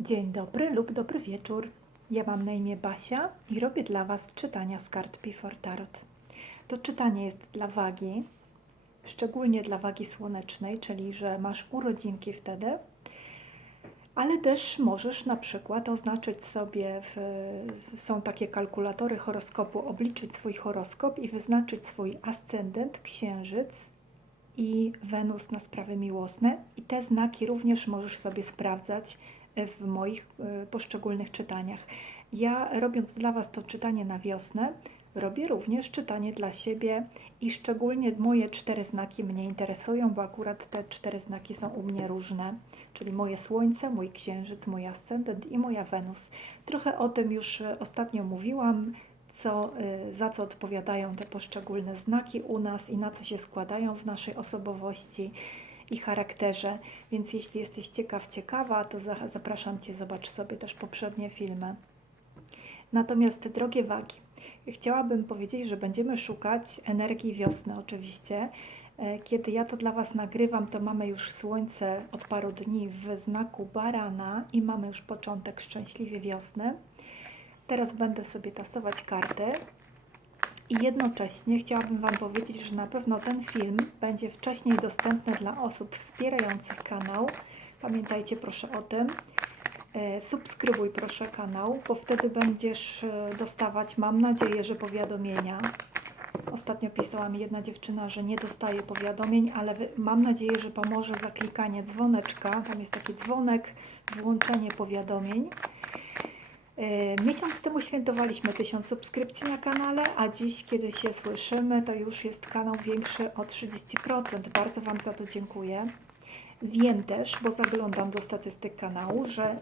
Dzień dobry lub dobry wieczór. Ja mam na imię Basia i robię dla Was czytania z kart Before Tarot. To czytanie jest dla wagi, szczególnie dla wagi słonecznej, czyli że masz urodzinki wtedy, ale też możesz na przykład oznaczyć sobie, w, są takie kalkulatory horoskopu, obliczyć swój horoskop i wyznaczyć swój ascendent, księżyc i Wenus na sprawy miłosne. I te znaki również możesz sobie sprawdzać w moich y, poszczególnych czytaniach. Ja robiąc dla Was to czytanie na wiosnę, robię również czytanie dla siebie i szczególnie moje cztery znaki mnie interesują, bo akurat te cztery znaki są u mnie różne, czyli moje Słońce, mój Księżyc, mój Ascendent i moja Wenus. Trochę o tym już y, ostatnio mówiłam, co, y, za co odpowiadają te poszczególne znaki u nas i na co się składają w naszej osobowości i charakterze. Więc jeśli jesteś ciekaw, ciekawa, to za- zapraszam Cię, zobacz sobie też poprzednie filmy. Natomiast, drogie wagi, chciałabym powiedzieć, że będziemy szukać energii wiosny, oczywiście. E, Kiedy ja to dla Was nagrywam, to mamy już słońce od paru dni w znaku barana i mamy już początek szczęśliwie wiosny. Teraz będę sobie tasować karty. I jednocześnie chciałabym Wam powiedzieć, że na pewno ten film będzie wcześniej dostępny dla osób wspierających kanał. Pamiętajcie proszę o tym. E, Subskrybuj proszę kanał, bo wtedy będziesz e, dostawać, mam nadzieję, że powiadomienia. Ostatnio pisała mi jedna dziewczyna, że nie dostaje powiadomień, ale mam nadzieję, że pomoże zaklikanie dzwoneczka. Tam jest taki dzwonek, włączenie powiadomień. E, Miesiąc temu świętowaliśmy 1000 subskrypcji na kanale, a dziś, kiedy się słyszymy, to już jest kanał większy o 30%. Bardzo Wam za to dziękuję. Wiem też, bo zaglądam do statystyk kanału, że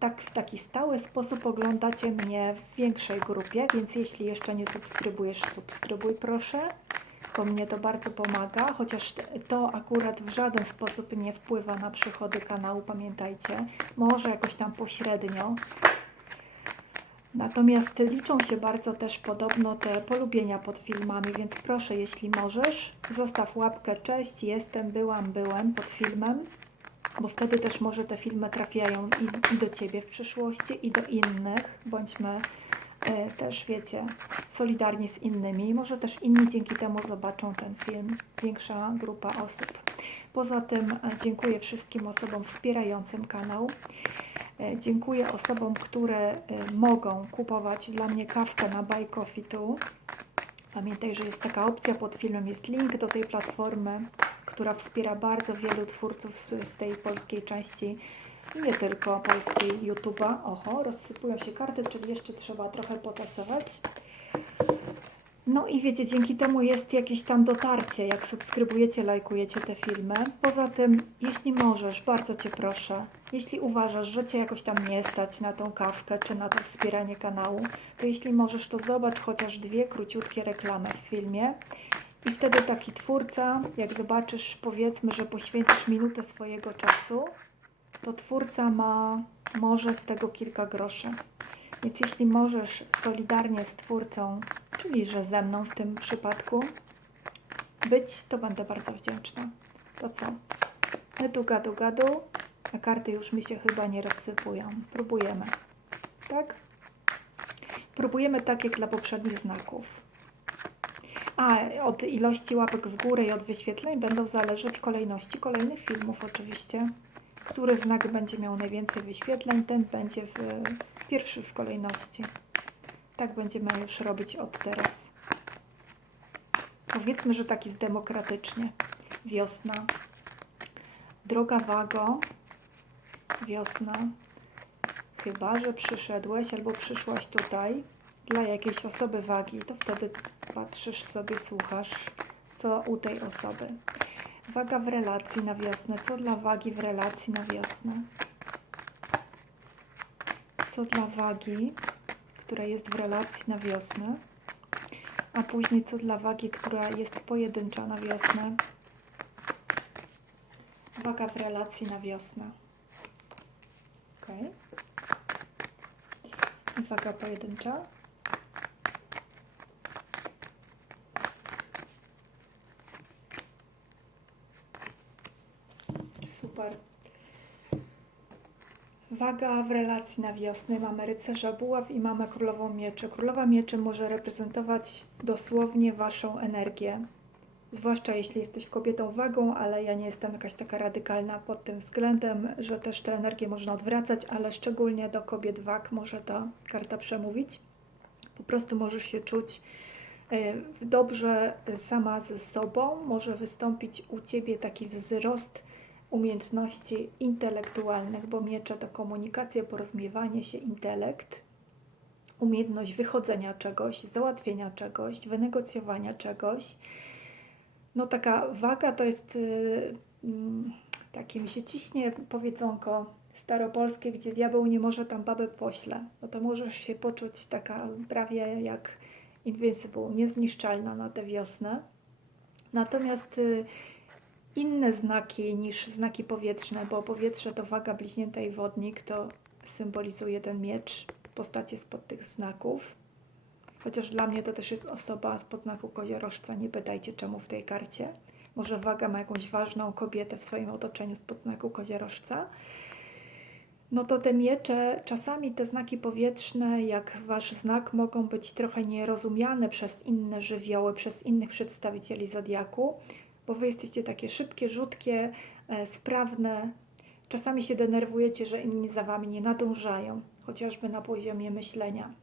tak w taki stały sposób oglądacie mnie w większej grupie, więc jeśli jeszcze nie subskrybujesz, subskrybuj proszę, bo mnie to bardzo pomaga, chociaż to akurat w żaden sposób nie wpływa na przychody kanału, pamiętajcie, może jakoś tam pośrednio, Natomiast liczą się bardzo też podobno te polubienia pod filmami, więc proszę, jeśli możesz, zostaw łapkę cześć, jestem, byłam, byłem pod filmem, bo wtedy też może te filmy trafiają i, do Ciebie w przyszłości, i do innych. Bądźmy e, też, wiecie, solidarni z innymi. Może też inni dzięki temu zobaczą ten film, większa grupa osób. Poza tym e, dziękuję wszystkim osobom wspierającym kanał. E, Dziękuję osobom, które e, mogą kupować dla mnie kawkę na Buy Coffee Tu. Pamiętaj, że jest taka opcja, pod filmem jest link do tej platformy, która wspiera bardzo wielu twórców z, z tej polskiej części, nie tylko polskiej YouTube'a. Oho, rozsypują się karty, czyli jeszcze trzeba trochę potasować. No i wiecie, dzięki temu jest jakieś tam dotarcie, jak subskrybujecie, lajkujecie te filmy. Poza tym, jeśli możesz, bardzo Cię proszę, jeśli uważasz, że Cię jakoś tam nie stać na tą kawkę czy na to wspieranie kanału, to jeśli możesz, to zobacz chociaż dwie króciutkie reklamy w filmie. I wtedy taki twórca, jak zobaczysz, powiedzmy, że poświęcisz minutę swojego czasu, to twórca ma może z tego kilka groszy. Więc jeśli możesz solidarnie z twórcą, czyli że ze mną w tym przypadku, być, to będę bardzo wdzięczna. To co? Tu gadu gadu, a karty już mi się chyba nie rozsypują. Próbujemy. Tak? Próbujemy tak jak dla poprzednich znaków. A od ilości łapek w górę i od wyświetleń będą zależeć kolejności kolejnych filmów oczywiście. Który znak będzie miał najwięcej wyświetleń, ten będzie w, pierwszy w kolejności. Tak będziemy już robić od teraz. Powiedzmy, że tak jest demokratycznie. Wiosna. Droga wago. Wiosna. Chyba, że przyszedłeś albo przyszłaś tutaj dla jakiejś osoby wagi, to wtedy patrzysz sobie, słuchasz, co u tej osoby. Waga w relacji na wiosnę. Co dla wagi w relacji na wiosnę? Co dla wagi, która jest w relacji na wiosnę? A później co dla wagi, która jest pojedyncza na wiosnę? Waga w relacji na wiosnę. Ok. I waga pojedyncza. Super. Waga w relacji na wiosnę. Mamy rycerza buław i mamy królową mieczy. Królowa mieczy może reprezentować dosłownie waszą energię. Zwłaszcza jeśli jesteś kobietą wagą, ale ja nie jestem jakaś taka radykalna pod tym względem, że też tę energię można odwracać, ale szczególnie do kobiet wag może ta karta przemówić. Po prostu możesz się czuć e, dobrze sama ze sobą. Może wystąpić u ciebie taki wzrost umiejętności intelektualnych, bo miecze to komunikacja, porozumiewanie się, intelekt, umiejętność wychodzenia czegoś, załatwienia czegoś, wynegocjowania czegoś. No taka waga to jest yy, takie mi się ciśnie powiedzonko staropolskie, gdzie diabeł nie może tam babę pośle. No to możesz się poczuć taka prawie jak invincible, niezniszczalna na tę wiosnę. Natomiast yy, inne znaki niż znaki powietrzne, bo powietrze to waga bliźnięta i wodnik, to symbolizuje ten miecz, postacie spod tych znaków. Chociaż dla mnie to też jest osoba spod znaku koziorożca, nie pytajcie czemu w tej karcie. Może waga ma jakąś ważną kobietę w swoim otoczeniu spod znaku koziorożca. No to te miecze, czasami te znaki powietrzne, jak wasz znak, mogą być trochę nierozumiane przez inne żywioły, przez innych przedstawicieli zodiaku, bo wy jesteście takie szybkie, rzutkie, e, sprawne. Czasami się denerwujecie, że inni za wami nie nadążają, chociażby na poziomie myślenia,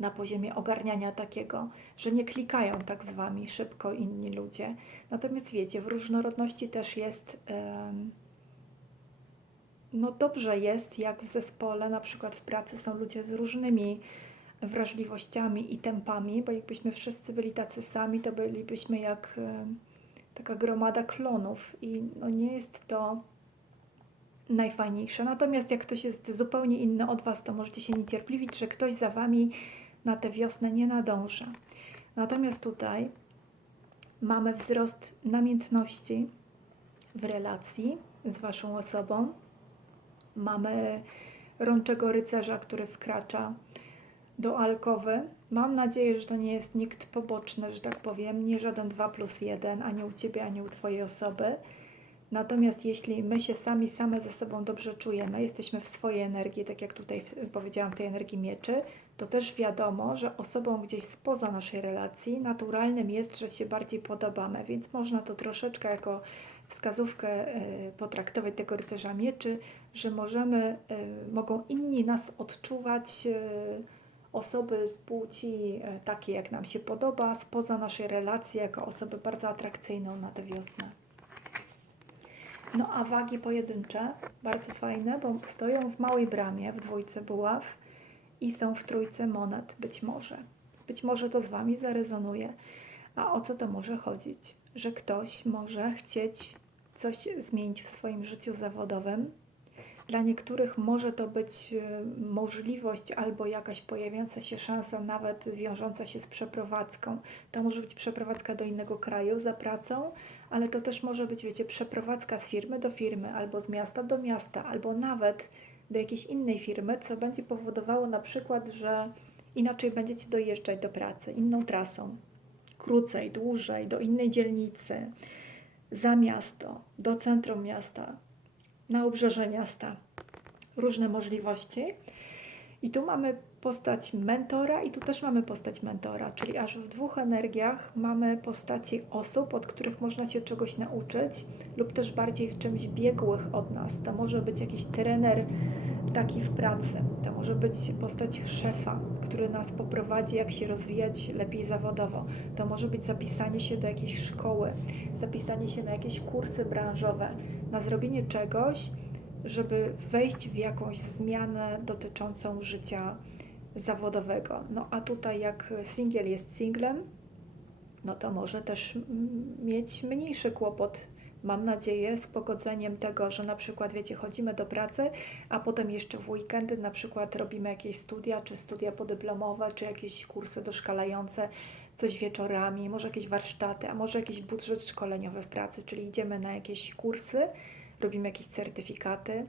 na poziomie ogarniania takiego, że nie klikają tak z wami szybko inni ludzie. Natomiast wiecie, w różnorodności też jest. no dobrze jest, jak w zespole, na przykład w pracy są ludzie z różnymi wrażliwościami i tempami, bo jakbyśmy wszyscy byli tacy sami, to bylibyśmy jak taka gromada klonów i no nie jest to najfajniejsze. Natomiast jak ktoś jest zupełnie inny od Was, to możecie się niecierpliwić, że ktoś za Wami na tę wiosnę nie nadąża. Natomiast tutaj mamy wzrost namiętności w relacji z Waszą osobą. Mamy rączego rycerza, który wkracza do alkowy. Mam nadzieję, że to nie jest nikt poboczny, że tak powiem, nie żaden 2 plus 1, ani u Ciebie, ani u Twojej osoby. Natomiast jeśli my się sami, same ze sobą dobrze czujemy, jesteśmy w swojej energii, tak jak tutaj powiedziałam, tej energii mieczy, to też wiadomo, że osobom gdzieś spoza naszej relacji naturalnym jest, że się bardziej podobamy, więc można to troszeczkę jako wskazówkę y, potraktować tego rycerza mieczy, że możemy, y, mogą inni nas odczuwać y, osoby z płci y, takiej, jak nam się podoba, spoza naszej relacji, jako osoby bardzo atrakcyjną na tę wiosnę. No a wagi pojedyncze, bardzo fajne, bo stoją w małej bramie, w dwójce buław i są w trójce monet, być może. Być może to z Wami zarezonuje. A o co to może chodzić? Że ktoś może chcieć coś zmienić w swoim życiu zawodowym. Dla niektórych może to być e, możliwość albo jakaś pojawiająca się szansa, nawet wiążąca się z przeprowadzką. To może być przeprowadzka do innego kraju za pracą, ale to też może być, wiecie, przeprowadzka z firmy do firmy, albo z miasta do miasta, albo nawet do jakiejś innej firmy, co będzie powodowało na przykład, że inaczej będziecie dojeżdżać do pracy, inną trasą, krócej, dłużej, do innej dzielnicy, za miasto, do centrum miasta, na obrzeże miasta. Różne możliwości. I tu mamy postać mentora, i tu też mamy postać mentora, czyli aż w dwóch energiach mamy postaci osób, od których można się czegoś nauczyć, lub też bardziej w czymś biegłych od nas. To może być jakiś trener taki w pracy, to może być postać szefa, który nas poprowadzi, jak się rozwijać lepiej zawodowo. To może być zapisanie się do jakiejś szkoły, zapisanie się na jakieś kursy branżowe, na zrobienie czegoś, żeby wejść w jakąś zmianę dotyczącą życia zawodowego. No a tutaj jak singiel jest singlem, no to może też mieć mniejszy kłopot, mam nadzieję, z pogodzeniem tego, że na przykład, wiecie, chodzimy do pracy, a potem jeszcze w weekendy na przykład robimy jakieś studia, czy studia podyplomowe, czy jakieś kursy doszkalające, coś wieczorami, może jakieś warsztaty, a może jakiś budżet szkoleniowy w pracy, czyli idziemy na jakieś kursy, robimy jakieś certyfikaty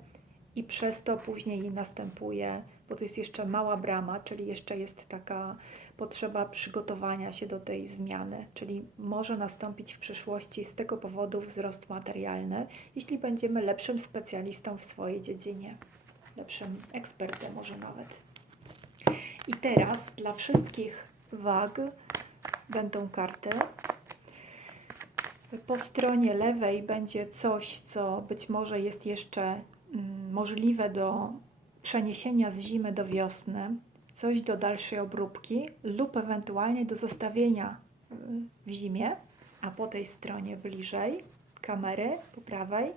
i przez to później następuje, bo to jest jeszcze mała brama, czyli jeszcze jest taka potrzeba przygotowania się do tej zmiany, czyli może nastąpić w przyszłości z tego powodu wzrost materialny, jeśli będziemy lepszym specjalistą w swojej dziedzinie. lepszym ekspertem może nawet. I teraz dla wszystkich wag będą karty. Po stronie lewej będzie coś, co być może jest jeszcze możliwe do przeniesienia z zimy do wiosny, coś do dalszej obróbki lub ewentualnie do zostawienia y, w zimie, a po tej stronie bliżej kamery, po prawej,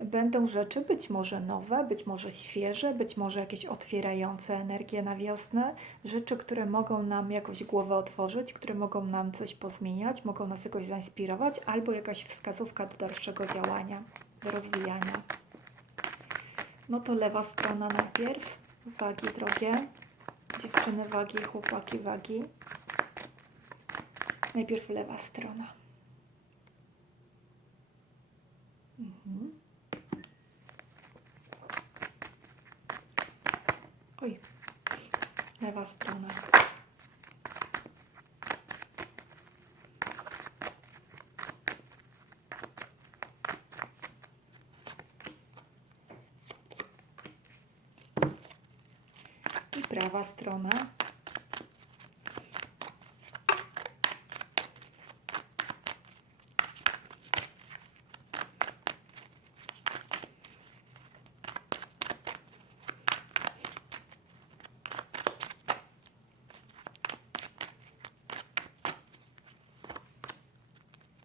będą rzeczy być może nowe, być może świeże, być może jakieś otwierające energię na wiosnę, rzeczy, które mogą nam jakoś głowę otworzyć, które mogą nam coś pozmieniać, mogą nas jakoś zainspirować, albo jakaś wskazówka do dalszego działania, do rozwijania. No to lewa strona najpierw, wagi drogie, dziewczyny wagi, chłopaki wagi. Najpierw lewa strona. Mhm. Oj, lewa strona. I prawa strona.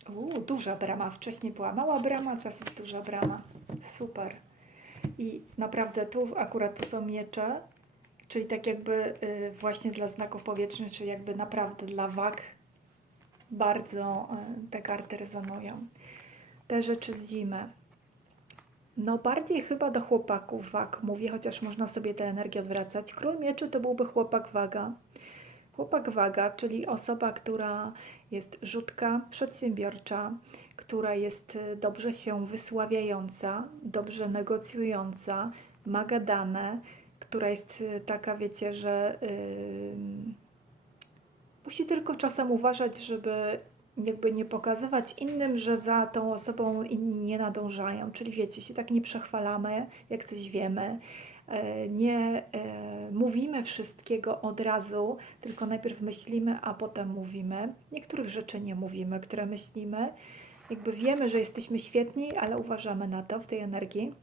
Uuu, duża brama. Wcześniej była mała brama, teraz jest duża brama. Super. I naprawdę tu akurat to są miecze, czyli tak jakby y, właśnie dla znaków powietrznych, czyli jakby naprawdę dla wag bardzo y, te karty rezonują. Te rzeczy z zimy. No bardziej chyba do chłopaków wag mówię, chociaż można sobie tę energię odwracać. Król mieczy to byłby chłopak waga. Chłopak waga, czyli osoba, która jest rzutka, przedsiębiorcza, która jest y, dobrze się wysławiająca, dobrze negocjująca, ma gadane, która jest y, taka, wiecie, że yy, musi tylko czasem uważać, żeby jakby nie pokazywać innym, że za tą osobą inni nie nadążają. Czyli wiecie, się tak nie przechwalamy, jak coś wiemy. E, Nie e, mówimy wszystkiego od razu, tylko najpierw myślimy, a potem mówimy. Niektórych rzeczy nie mówimy, które myślimy. Jakby wiemy, że jesteśmy świetni, ale uważamy na to w tej energii,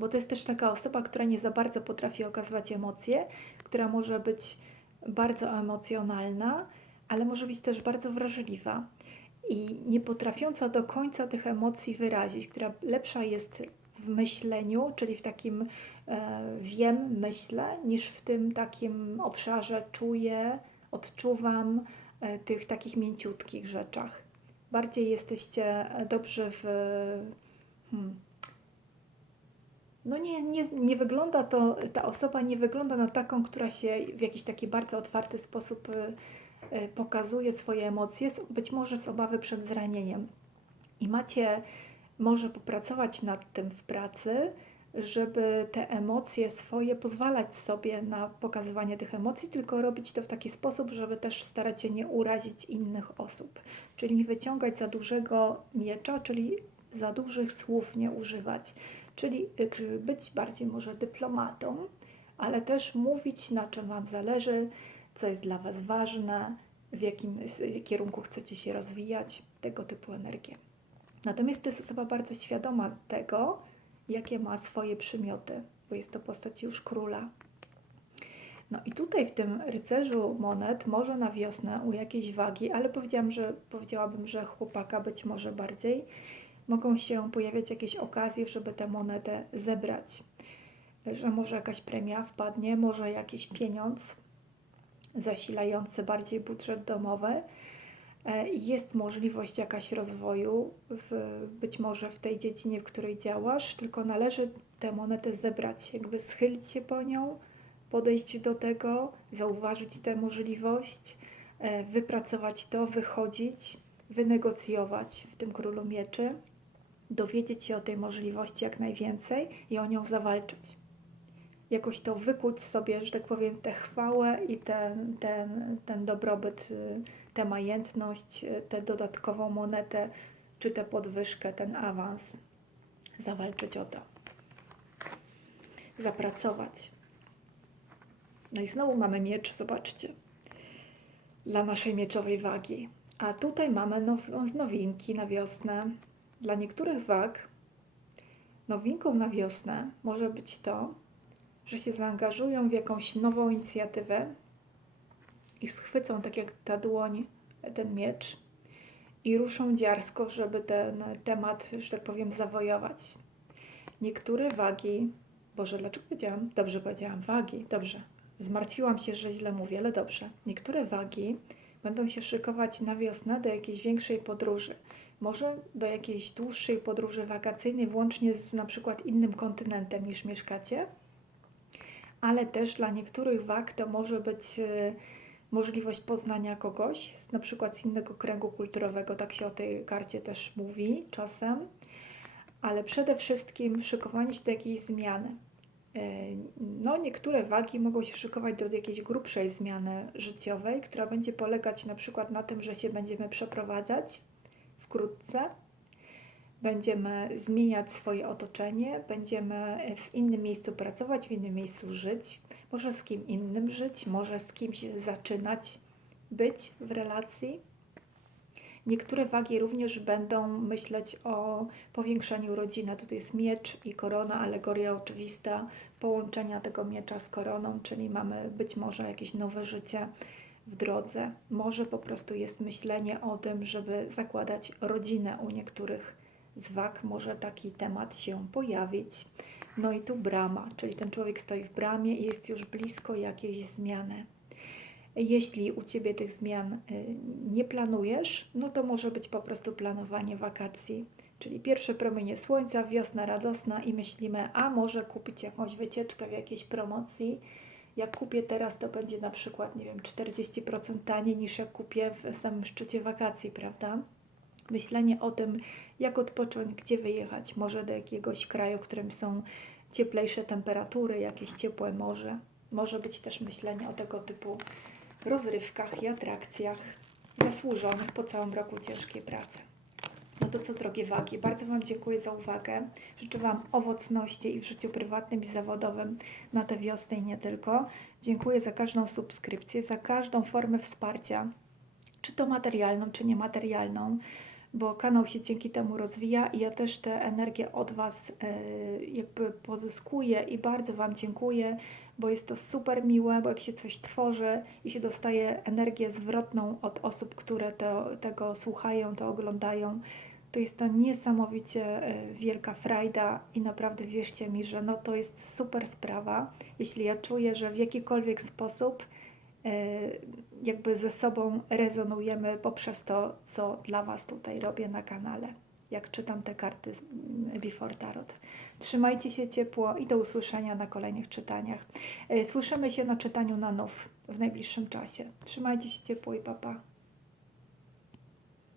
bo to jest też taka osoba, która nie za bardzo potrafi okazywać emocje, która może być bardzo emocjonalna, ale może być też bardzo wrażliwa i nie potrafiąca do końca tych emocji wyrazić, która lepsza jest w myśleniu, czyli w takim e, wiem, myślę, niż w tym takim obszarze czuję, odczuwam, e, tych takich mięciutkich rzeczach. Bardziej jesteście dobrzy w. Hmm, no nie, nie, nie wygląda to, ta osoba nie wygląda na taką, która się w jakiś taki bardzo otwarty sposób y, y, pokazuje swoje emocje, być może z obawy przed zranieniem. I macie może popracować nad tym w pracy, żeby te emocje swoje pozwalać sobie na pokazywanie tych emocji, tylko robić to w taki sposób, żeby też starać się nie urazić innych osób. Czyli nie wyciągać za dużego miecza, czyli za dużych słów nie używać. Czyli y, być bardziej może dyplomatą, ale też mówić na czym Wam zależy, co jest dla Was ważne, w jakim s- kierunku chcecie się rozwijać, tego typu energię. Natomiast to jest osoba bardzo świadoma tego, jakie ma swoje przymioty, bo jest to postać już króla. No i tutaj w tym rycerzu monet może na wiosnę u jakiejś wagi, ale powiedziałam, że powiedziałabym, że chłopaka być może bardziej, mogą się pojawiać jakieś okazje, żeby tę monetę zebrać. Że może jakaś premia wpadnie, może jakiś pieniądz zasilający bardziej budżet domowy. E, Jest możliwość jakaś rozwoju, w, być może w tej dziedzinie, w której działasz, tylko należy tę monetę zebrać, jakby schylić się po nią, podejść do tego, zauważyć tę możliwość, e, wypracować to, wychodzić, wynegocjować w tym królu mieczy, dowiedzieć się o tej możliwości jak najwięcej i o nią zawalczyć. Jakoś to wykuć sobie, że tak powiem, tę chwałę i ten, ten, ten dobrobyt, y, tę majętność, y, tę dodatkową monetę, czy tę podwyżkę, ten awans. Zawalczyć o to. zapracować. No i znowu mamy miecz, zobaczcie, dla naszej mieczowej wagi. A tutaj mamy now, nowinki na wiosnę. Dla niektórych wag nowinką na wiosnę może być to, że się zaangażują w jakąś nową inicjatywę i schwycą tak jak ta dłoń ten miecz i ruszą dziarsko, żeby ten temat, że tak powiem, zawojować. Niektóre wagi, Boże, dlaczego powiedziałam? Dobrze powiedziałam, wagi, dobrze. Zmartwiłam się, że źle mówię, ale dobrze. Niektóre wagi będą się szykować na wiosnę do jakiejś większej podróży. Może do jakiejś dłuższej podróży wakacyjnej, włącznie z na przykład innym kontynentem niż mieszkacie, ale też dla niektórych wag to może być e, możliwość poznania kogoś, na przykład z innego kręgu kulturowego, tak się o tej karcie też mówi czasem, ale przede wszystkim szykowanie się do jakiejś zmiany. E, No, niektóre wagi mogą się szykować do jakiejś grubszej zmiany życiowej, która będzie polegać na przykład na tym, że się będziemy przeprowadzać wkrótce, będziemy zmieniać swoje otoczenie, będziemy w innym miejscu pracować, w innym miejscu żyć, może z kim innym żyć, może z kimś zaczynać być w relacji. Niektóre wagi również będą myśleć o powiększaniu rodziny. Tutaj jest miecz i korona, alegoria oczywista połączenia tego miecza z koroną, czyli mamy być może jakieś nowe życie w drodze. Może po prostu jest myślenie o tym, żeby zakładać rodzinę u niektórych z. Może taki temat się pojawić. No i tu brama, czyli ten człowiek stoi w bramie i jest już blisko jakiejś zmiany. Jeśli u Ciebie tych zmian y, nie planujesz, no to może być po prostu planowanie wakacji. Czyli pierwsze promienie słońca, wiosna radosna i myślimy, a może kupić jakąś wycieczkę w jakiejś promocji. Jak kupię teraz, to będzie na przykład, nie wiem, 40% taniej niż jak kupię w samym szczycie wakacji, prawda? Myślenie o tym, jak odpocząć, gdzie wyjechać, może do jakiegoś kraju, w którym są cieplejsze temperatury, jakieś ciepłe morze. Może być też myślenie o tego typu rozrywkach i atrakcjach zasłużonych po całym roku ciężkiej pracy. No to co, drogie wagi, bardzo Wam dziękuję za uwagę. Życzę Wam owocności i w życiu prywatnym i zawodowym na tę wiosnę i nie tylko. Dziękuję za każdą subskrypcję, za każdą formę wsparcia, czy to materialną, czy niematerialną, bo kanał się dzięki temu rozwija i ja też tę energię od Was e, jakby pozyskuję i bardzo Wam dziękuję, bo jest to super miłe, bo jak się coś tworzy i się dostaje energię zwrotną od osób, które to, tego słuchają, to oglądają, to jest to niesamowicie e, wielka frajda i naprawdę wierzcie mi, że no to jest super sprawa, jeśli ja czuję, że w jakikolwiek sposób e, jakby ze sobą rezonujemy poprzez to, co dla Was tutaj robię na kanale, jak czytam te karty z mm, Before Tarot. Trzymajcie się ciepło i do usłyszenia na kolejnych czytaniach. E, Słyszymy się na czytaniu na NUF w najbliższym czasie. Trzymajcie się ciepło i papa. Pa.